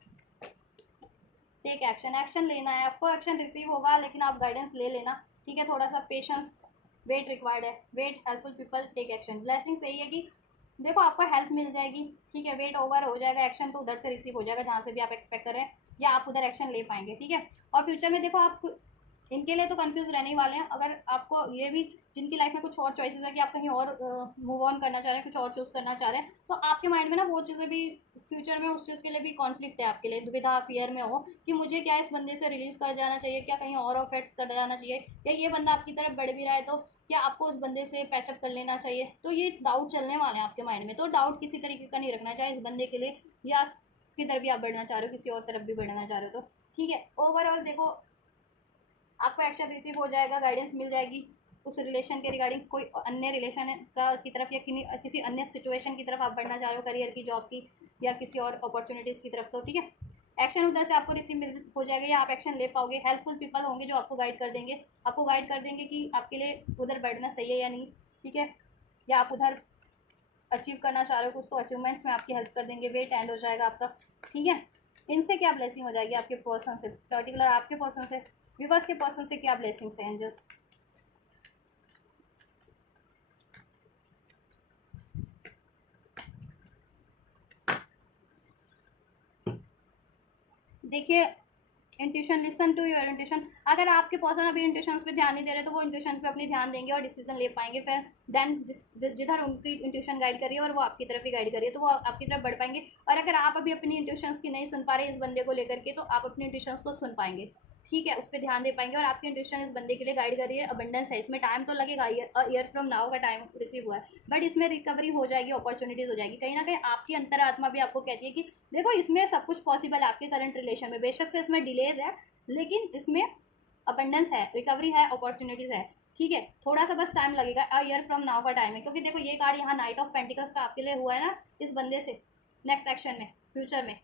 टेक एक्शन, एक्शन लेना है आपको, एक्शन रिसीव होगा, लेकिन आप गाइडेंस ले लेना, ठीक है। थोड़ा सा पेशेंस, वेट रिक्वायर्ड है, wait, helpful people, take action. Blessing सही है कि देखो आपको हेल्प मिल जाएगी, ठीक है, वेट ओवर हो जाएगा, एक्शन तो उधर से रिसीव हो जाएगा जहाँ से भी आप एक्सपेक्ट कर रहे हैं, या आप उधर एक्शन ले पाएंगे, ठीक है। और फ्यूचर में देखो आप इनके लिए तो कंफ्यूज रहने ही वाले हैं, अगर आपको ये भी, जिनकी लाइफ में कुछ और चॉइसेस है कि आप कहीं और मूव ऑन करना चाह रहे हैं, कुछ और चूज करना चाह रहे हैं, तो आपके माइंड में ना वो चीज़ें भी फ्यूचर में उस चीज़ के लिए भी कॉन्फ्लिक्ट है आपके लिए, दुविधा, फियर में हो कि मुझे क्या इस बंदे से रिलीज कर जाना चाहिए, क्या कहीं और ऑफेक्ट कर जाना चाहिए, या ये बंदा आपकी तरफ बढ़ भी रहा है तो क्या आपको उस बंदे से पैचअप कर लेना चाहिए, तो ये डाउट चलने वाले हैं आपके माइंड में। तो डाउट किसी तरीके का नहीं रखना, चाहे इस बंदे के लिए या किधर भी आप बढ़ना चाह रहे हो, किसी और तरफ भी बढ़ना चाह रहे हो तो, ठीक है। ओवरऑल देखो आपको एक्शन रिसीव हो जाएगा, गाइडेंस मिल जाएगी उस रिलेशन के रिगार्डिंग, कोई अन्य रिलेशन का की तरफ, या किसी अन्य सिचुएशन की तरफ आप बढ़ना चाह रहे हो, करियर की, जॉब की, या किसी और अपॉर्चुनिटीज़ की तरफ, तो ठीक है। एक्शन उधर से आपको रिसीव मिल हो जाएगा, या आप एक्शन ले पाओगे, हेल्पफुल पीपल होंगे जो आपको गाइड कर देंगे, आपको गाइड कर देंगे कि आपके लिए उधर बढ़ना सही है या नहीं, ठीक है, या आप उधर अचीव करना चाह रहे हो कुछ, तो अचीवमेंट्स में आपकी हेल्प कर देंगे, वेट एंड हो जाएगा आपका, ठीक है। इनसे क्या ब्लेसिंग हो जाएगी आपके पर्सन से, पर्टिकुलर आपके पर्सन से, व्यूवर्स के पर्सन से क्या ब्लेसिंग्स हैं एंजल्स। देखिए, intuition, listen to your intuition, अगर आपके पर्सन अभी इंट्यूशंस पे ध्यान नहीं दे रहे तो वो इंट्यूशन पे अपनी ध्यान देंगे और डिसीजन ले पाएंगे, फिर देन जिधर उनकी इंट्यूशन गाइड करिए और वो आपकी तरफ ही गाइड करिए, तो वो आपकी तरफ बढ़ पाएंगे। और अगर आप अभी अपनी इंट्यूशंस की नहीं सुन पा रहे इस बंदे को लेकर के, तो आप अपनी इंट्यूशंस को सुन पाएंगे, ठीक है, उस पर ध्यान दे पाएंगे, और आपकी इंट्यूशन इस बंदे के लिए गाइड कर रही है, अबंडेंस है, इसमें टाइम तो लगेगा, ईयर फ्रॉम नाउ का टाइम रिसीव हुआ है, बट इसमें रिकवरी हो जाएगी, अपॉर्चुनिटीज हो जाएगी, कहीं ना कहीं आपकी अंतरात्मा भी आपको कहती है कि देखो इसमें सब कुछ पॉसिबल है आपके करंट रिलेशन में, बेशक से इसमें डिलेज है, लेकिन इसमें अबंडेंस है, रिकवरी है, अपॉर्चुनिटीज है, ठीक है। थोड़ा सा बस टाइम लगेगा, अ ईयर फ्रॉम नाउ का टाइम है, क्योंकि देखो ये कार्ड यहाँ नाइट ऑफ पेंटिकल्स का आपके लिए हुआ है ना, इस बंदे से नेक्स्ट एक्शन में, फ्यूचर में,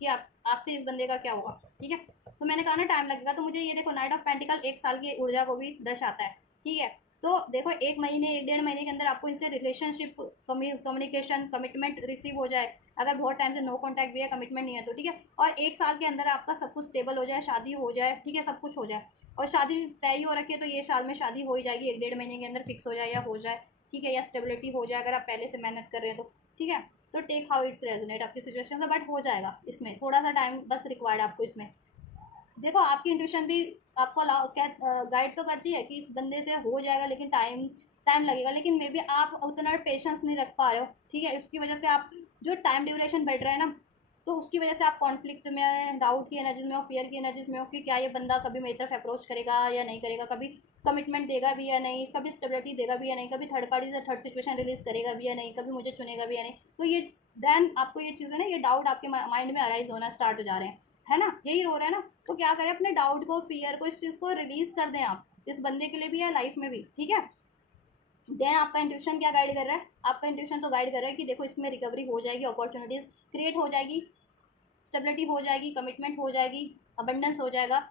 कि आपसे इस बंदे का क्या होगा, ठीक है। तो मैंने कहा ना टाइम लगेगा, तो मुझे ये देखो नाइट ऑफ पेंटिकल 1 साल की ऊर्जा को भी दर्शाता है, ठीक है। तो देखो 1 महीने 1 डेढ़ महीने के अंदर आपको इनसे रिलेशनशिप, कम्युनिकेशन, कमिटमेंट रिसीव हो जाए। अगर बहुत टाइम से नो कांटेक्ट भी है, कमिटमेंट नहीं है तो ठीक है। और 1 साल के अंदर आपका सब कुछ स्टेबल हो जाए, शादी हो जाए, ठीक है, सब कुछ हो जाए। और शादी तय ही हो रखी है तो ये साल में शादी हो ही जाएगी, 1 डेढ़ महीने के अंदर फिक्स हो जाए या हो जाए, ठीक है, या स्टेबिलिटी हो जाए अगर आप पहले से मेहनत कर रहे हैं तो, ठीक है। तो टेक हाउ इट्स रेजोनेट आपकी सिचुएशन से, बट हो जाएगा, इसमें थोड़ा सा टाइम बस रिक्वायर्ड आपको इसमें। देखो आपकी इंट्यूशन भी आपको गाइड तो करती है कि इस बंदे से हो जाएगा, लेकिन टाइम टाइम लगेगा, लेकिन मे बी आप उतना पेशेंस नहीं रख पा रहे हो, ठीक है। इसकी वजह से आप जो टाइम ड्यूरेशन बढ़ रहा है ना, तो उसकी वजह से आप कॉन्फ्लिक्ट में, डाउट की एनर्जीज में हो, फियर की एनर्जीज में हो कि क्या ये बंदा कभी मेरी तरफ अप्रोच करेगा या नहीं करेगा, कभी कमिटमेंट देगा भी या नहीं, कभी स्टेबिलिटी देगा भी या नहीं, कभी थर्ड पार्टी से थर्ड सिचुएशन रिलीज करेगा भी या नहीं, कभी मुझे चुनेगा भी या नहीं। तो ये देन आपको ये चीज़ें ना, ये डाउट आपके माइंड में अराइज होना स्टार्ट हो जा रहे हैं, है ना, यही रो रहा है ना। तो क्या करें, अपने डाउट को, फियर को, इस चीज़ को रिलीज कर दें आप, इस बंदे के लिए भी या लाइफ में भी, ठीक है। देन आपका इंट्यूशन क्या गाइड कर रहा है, आपका इंट्यूशन तो गाइड कर रहा है कि देखो इसमें रिकवरी हो जाएगी, अपॉर्चुनिटीज क्रिएट हो जाएगी, स्टेबिलिटी हो जाएगी, कमिटमेंट हो जाएगी, अबंडेंस हो जाएगा,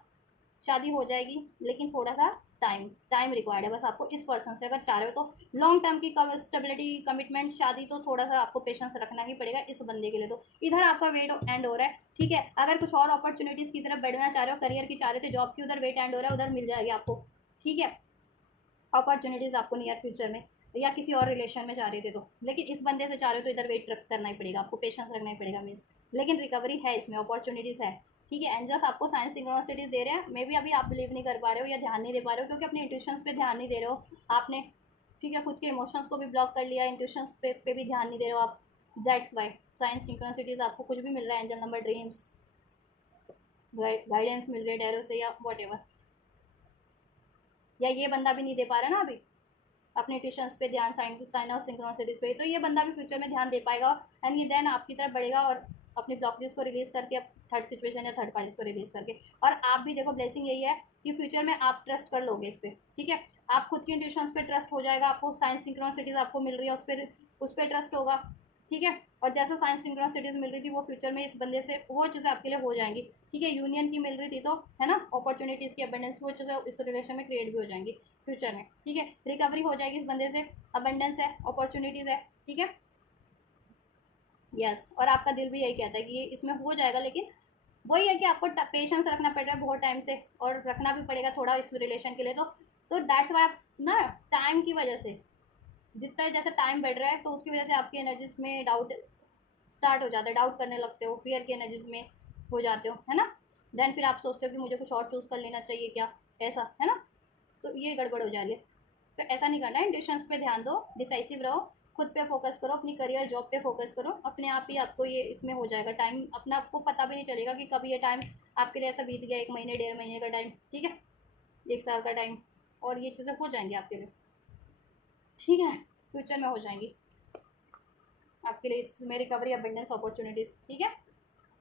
शादी हो जाएगी, लेकिन थोड़ा सा टाइम रिक्वायर्ड है बस आपको इस पर्सन से। अगर चाह रहे हो तो लॉन्ग टर्म की स्टेबिलिटी, कमिटमेंट, शादी, तो थोड़ा सा आपको पेशेंस रखना ही पड़ेगा इस बंदे के लिए। तो इधर आपका वेट एंड हो रहा है, ठीक है। अगर कुछ और अपॉर्चुनिटीज़ की तरफ बढ़ना चाह रहे हो, करियर की चाह रहे थे, जॉब की, उधर वेट एंड हो रहा है, उधर मिल जाएगी आपको, ठीक है, अपॉर्चुनिटीज़ आपको नियर फ्यूचर में। या किसी और रिलेशन में चाह रहे थे तो, लेकिन इस बंदे से चाह रहे हो तो इधर वेट करना ही पड़ेगा आपको, पेशेंस रखना ही पड़ेगा मीन्स। लेकिन रिकवरी है इसमें, अपॉर्चुनिटीज़ है, ठीक है। एंजल्स आपको साइंस सिंक्रोनिसिटीज दे रहे हैं, मे बी अभी आप बिलीव नहीं कर पा रहे हो या ध्यान नहीं दे पा रहे हो, क्योंकि अपने इंट्यूशंस पे ध्यान नहीं दे रहे हो आपने, ठीक है। खुद के इमोशंस को भी ब्लॉक कर लिया, इंट्यूशंस पे भी ध्यान नहीं दे रहे हो आप, दैट्स वाई साइंस सिंक्रोनिसिटीज आपको कुछ भी मिल रहा है, एंजल नंबर, ड्रीम्स, गाइडेंस मिल रही है टैरो से या वॉट एवर, या ये बंदा भी नहीं दे पा रहा ना अभी अपने ट्यूशंस पे ध्यान, साइन ऑफ सिंक्रोनिसिटीज पे, तो ये बंदा भी फ्यूचर में ध्यान दे पाएगा, एंड ये देन आपकी तरफ बढ़ेगा और अपने ब्लॉकेज को रिलीज करके, अब थर्ड सिचुएशन या थर्ड पार्टीज को रिलीज करके। और आप भी देखो, ब्लेसिंग यही है कि फ्यूचर में आप ट्रस्ट कर लोगे इस पर, ठीक है। आप खुद की इंट्यूशंस पे ट्रस्ट हो जाएगा, आपको साइंस सिंक्रोनिसिटीज आपको मिल रही है, उस पर ट्रस्ट होगा, ठीक है। और जैसा साइंस सिंक्रोनिसिटीज मिल रही थी वो फ्यूचर में इस बंदे से वो चीज़ें आपके लिए हो जाएंगी, ठीक है। यूनियन की मिल रही थी तो, है ना, अपॉर्चुनिटीज़ की, अबंडेंस, वो चीज़ें इस रिलेशन में क्रिएट भी हो जाएंगी फ्यूचर में, ठीक है। रिकवरी हो जाएगी इस बंदे से, अबंडेंस है, अपॉर्चुनिटीज़ है, ठीक है। यस, और आपका दिल भी यही कहता है कि ये इसमें हो जाएगा, लेकिन वही है कि आपको पेशेंस रखना पड़ रहा है बहुत टाइम से, और रखना भी पड़ेगा थोड़ा इस रिलेशन के लिए। तो दैट्स वाई आप ना, टाइम की वजह से, जितना जैसे टाइम बढ़ रहा है तो उसकी वजह से आपकी एनर्जीज में डाउट स्टार्ट हो जाता है, डाउट करने लगते हो, फियर की एनर्जीज में हो जाते हो, है ना। देन फिर आप सोचते हो कि मुझे कुछ और चूज़ कर लेना चाहिए क्या, ऐसा, है ना। तो ये गड़बड़ हो जा रही है, तो ऐसा नहीं करना है, इंट्यूशंस पे ध्यान दो, डिसाइसिव रहो, खुद पे फोकस करो, अपनी करियर, जॉब पे फोकस करो, अपने आप ही आपको ये इसमें हो जाएगा टाइम, अपना आपको पता भी नहीं चलेगा कि कब ये टाइम आपके लिए ऐसा बीत गया, 1 महीने 1.5 महीने का टाइम, ठीक है, 1 साल का टाइम, और ये चीज़ें हो जाएंगी आपके लिए, ठीक है, फ्यूचर में हो जाएंगी आपके लिए इसमें रिकवरी, अबंडेंस, अपॉर्चुनिटीज़, ठीक है।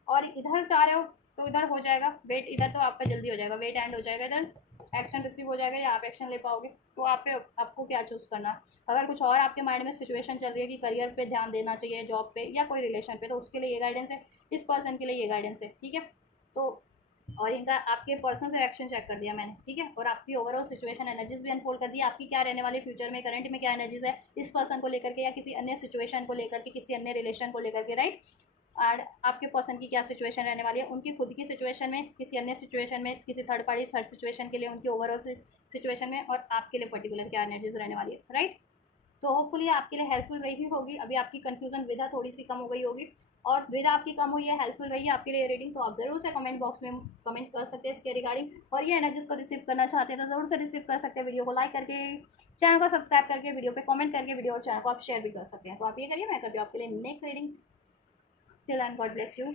और इधर चाह रहे हो तो इधर हो जाएगा, वेट इधर तो आपका जल्दी हो जाएगा, वेट एंड हो जाएगा, इधर एक्शन रिसीव हो जाएगा या आप एक्शन ले पाओगे, तो आप पे आपको क्या चूज़ करना। अगर कुछ और आपके माइंड में सिचुएशन चल रही है कि करियर पे ध्यान देना चाहिए, जॉब पे या कोई रिलेशन पे, तो उसके लिए ये गाइडेंस है, इस पर्सन के लिए ये गाइडेंस है, ठीक है। तो और इनका आपके पर्सन से एक्शन चेक कर दिया मैंने, ठीक है, और आपकी ओवरऑल सिचुएशन एनर्जीज भी अनफोल्ड कर दी, आपकी क्या रहने वाली फ्यूचर में, करंट में क्या एनर्जीज है इस पर्सन को लेकर के, या किसी अन्य सिचुएशन को लेकर के, किसी अन्य रिलेशन को लेकर के, राइट। और आपके पर्सन की क्या सिचुएशन रहने वाली है, उनकी खुद की सिचुएशन में, किसी अन्य सिचुएशन में, किसी थर्ड पार्टी थर्ड सिचुएशन के लिए, उनकी ओवरऑल सिचुएशन में, और आपके लिए पर्टिकुलर क्या एनर्जीज रहने वाली है, राइट। तो होपफुली आपके लिए हेल्पफुल रही होगी, अभी आपकी कन्फ्यूजन विधा थोड़ी सी कम हो गई होगी, और विधा आपकी कम हुई है, हेल्पफुल रही है आपके लिए रीडिंग, तो आप ज़रूर से कमेंट बॉक्स में कमेंट कर सकते हैं इसके रिगार्डिंग, और ये एनर्जीज को रिसीव करना चाहते हैं तो ज़रूर से रिसीव कर सकते हैं, वीडियो को लाइक करके, चैनल को सब्सक्राइब करके, वीडियो पे कमेंट करके, वीडियो और चैनल को आप शेयर भी कर सकते हैं। तो आप ये करिए, मैं करती हूँ आपके लिए next reading. Till and God bless you.